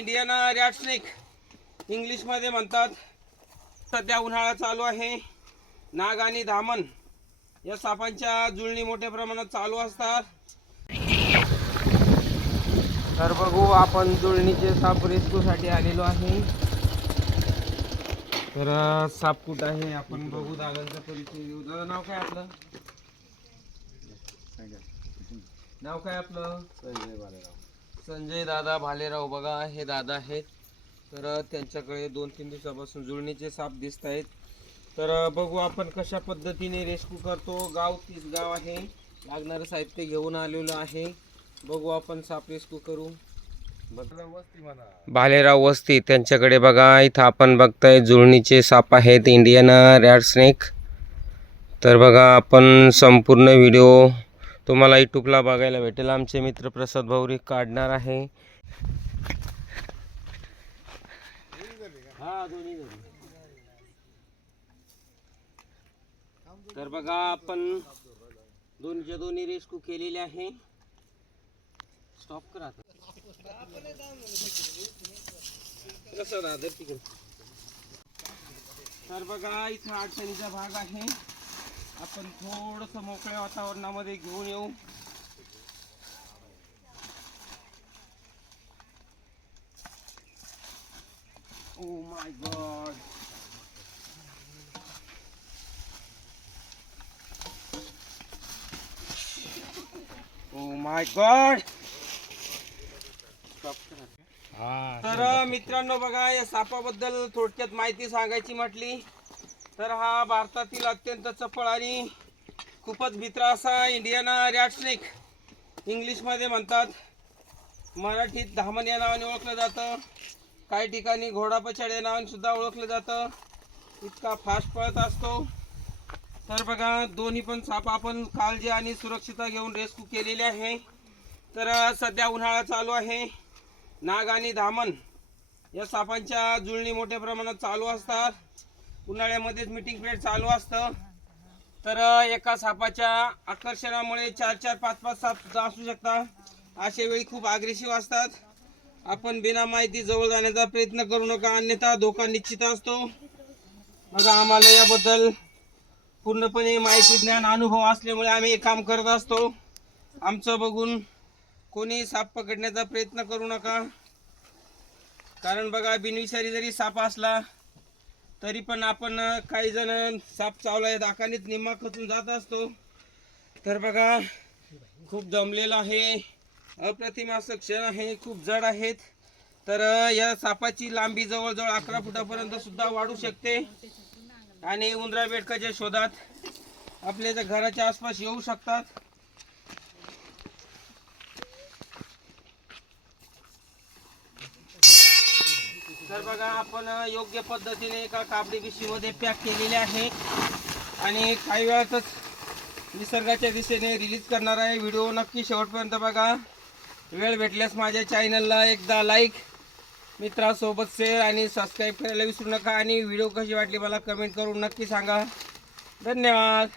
Indian rat snake इंग्लिशमध्ये म्हणतात। सध्या उन्हाळा चालू आहे। नाग आणि धामण या सापांच्या जुळणी मोठ्या प्रमाणात चालू असतात। तर बघू आपण जुळणीचे साप रेस्क्यूसाठी आलेलो आहे। तर साप कुठं आहे आपण बघू। दादांचा परिचय देऊ। दादा नाव काय आपलं? नाव काय आपलं? संजय भालेराव। संजय दादा भालेराव। बघा हे दादा आहेत। तर त्यांच्याकडे 2-3 दिवसापासून जुळणीचे साप दिसत आहेत। तर बघू आपण कशा पद्धतीने रेस्क्यू करतो। गाव 30 गाव आहे। लागणारं साहित्य घेऊन आलेलो आहे। बघू आपण साप रेस्क्यू करू। भालेराव वस्ती त्यांच्याकडे बघा। इथं आपण बघताय जुळणीचे साप आहेत, इंडियन रॅट स्नेक। तर बघा आपण संपूर्ण व्हिडिओ तुम्हाला यूट्यूबला बघायला भेटेल। आमचे मित्र प्रसाद भाऊरी काढणार आहे। तर बघा आपण दोन्हीच्या दोन्ही रेस्क्यू केलेले आहे। स्टॉप करा कसं राहतं तिकडे। तर बघा इथं अडचणीचा भाग आहे। आपण थोडस मोकळ्या वातावरणामध्ये घेऊन येऊ। Oh my God, oh my God. तर मित्रांनो बघा या सापाबद्दल थोडक्यात माहिती सांगायची म्हटली तर हा भारतातील अत्यंत चपळ आणि खूपच भित्रा असा इंडियन रॅट स्नेक इंग्लिशमध्ये म्हणतात। मराठीत धामण या नावाने ओळखलं जातं। काही ठिकाणी घोडापछाड या नावाने सुद्धा ओळखलं जातं। इतका फास्ट पळत असतो। तर बघा दोन्ही पण साप आपण काळजी आणि सुरक्षितता घेऊन रेस्क्यू केलेले आहे। तर सध्या उन्हाळा चालू आहे। नाग आणि धामण या सापांच्या जुळणी मोठ्या प्रमाणात चालू असतात। उन्हाळ्यामध्येच मीटिंग पिरियड चालू असतं। तर एका सापाच्या आकर्षणामुळे 4-4, 5-5 साप सुद्धा असू शकतात। अशा वेळी खूप अग्रेसिव्ह असतात। आपण बिना माहिती जवळ जाण्याचा प्रयत्न करू नका, अन्यथा धोका निश्चित असतो। बघा आम्हाला याबद्दल पूर्णपणे माहिती, ज्ञान, अनुभव असल्यामुळे आम्ही हे काम करत असतो। आमचं बघून कोणी साप पकडण्याचा प्रयत्न करू नका, कारण बघा बिनविषारी जरी साप असला तरी पण आपण काही जण साप चावला दाखानेच निम्मा खचून जात असतो। तर बघा खूप दमलेला आहे, अप्रतिम असं क्षण आहे, खूप जड आहेत। तर या सापाची लांबी जवळजवळ 11 फुटापर्यंत सुद्धा वाढू शकते आणि उंदरा बेडकाच्या शोधात आपल्या घराच्या आसपास येऊ शकतात। तर बघा आपण योग्य पद्धतीने एका कापडी पिशवीमध्ये पॅक केलेले आहे आणि काही वेळातच निसर्गाच्या दिशेने रिलीज करणार आहे। व्हिडिओ नक्की शेवटपर्यंत बघा। वेळ भेटल्यास माझ्या चॅनलला एकदा लाईक, मित्रांसोबत शेअर आणि सबस्क्राईब करायला विसरू नका। आणि व्हिडिओ कशी वाटली मला कमेंट करून नक्की सांगा। धन्यवाद।